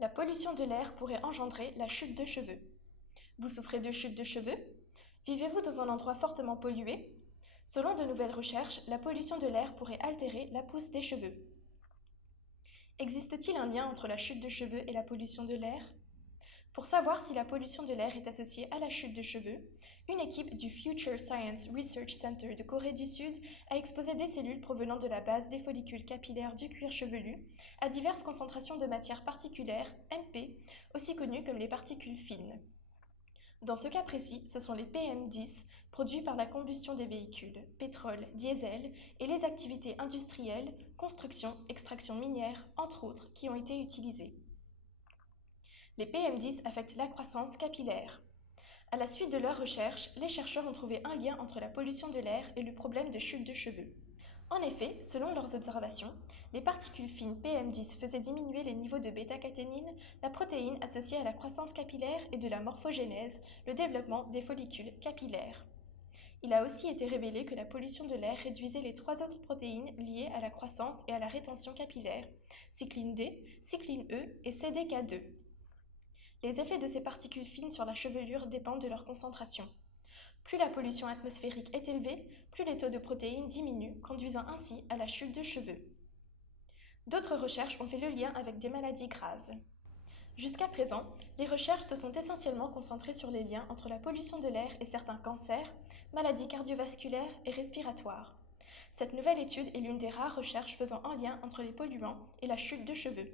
La pollution de l'air pourrait engendrer la chute de cheveux. Vous souffrez de chute de cheveux? Vivez-vous dans un endroit fortement pollué? Selon de nouvelles recherches, la pollution de l'air pourrait altérer la pousse des cheveux. Existe-t-il un lien entre la chute de cheveux et la pollution de l'air? Pour savoir si la pollution de l'air est associée à la chute de cheveux, une équipe du Future Science Research Center de Corée du Sud a exposé des cellules provenant de la base des follicules capillaires du cuir chevelu à diverses concentrations de matières particulières, MP, aussi connues comme les particules fines. Dans ce cas précis, ce sont les PM10 produits par la combustion des véhicules, pétrole, diesel et les activités industrielles, construction, extraction minière, entre autres, qui ont été utilisés. Les PM10 affectent la croissance capillaire. À la suite de leurs recherches, les chercheurs ont trouvé un lien entre la pollution de l'air et le problème de chute de cheveux. En effet, selon leurs observations, les particules fines PM10 faisaient diminuer les niveaux de bêta-caténine, la protéine associée à la croissance capillaire et de la morphogénèse, le développement des follicules capillaires. Il a aussi été révélé que la pollution de l'air réduisait les trois autres protéines liées à la croissance et à la rétention capillaire, cycline D, cycline E et CDK2. Les effets de ces particules fines sur la chevelure dépendent de leur concentration. Plus la pollution atmosphérique est élevée, plus les taux de protéines diminuent, conduisant ainsi à la chute de cheveux. D'autres recherches ont fait le lien avec des maladies graves. Jusqu'à présent, les recherches se sont essentiellement concentrées sur les liens entre la pollution de l'air et certains cancers, maladies cardiovasculaires et respiratoires. Cette nouvelle étude est l'une des rares recherches faisant un lien entre les polluants et la chute de cheveux.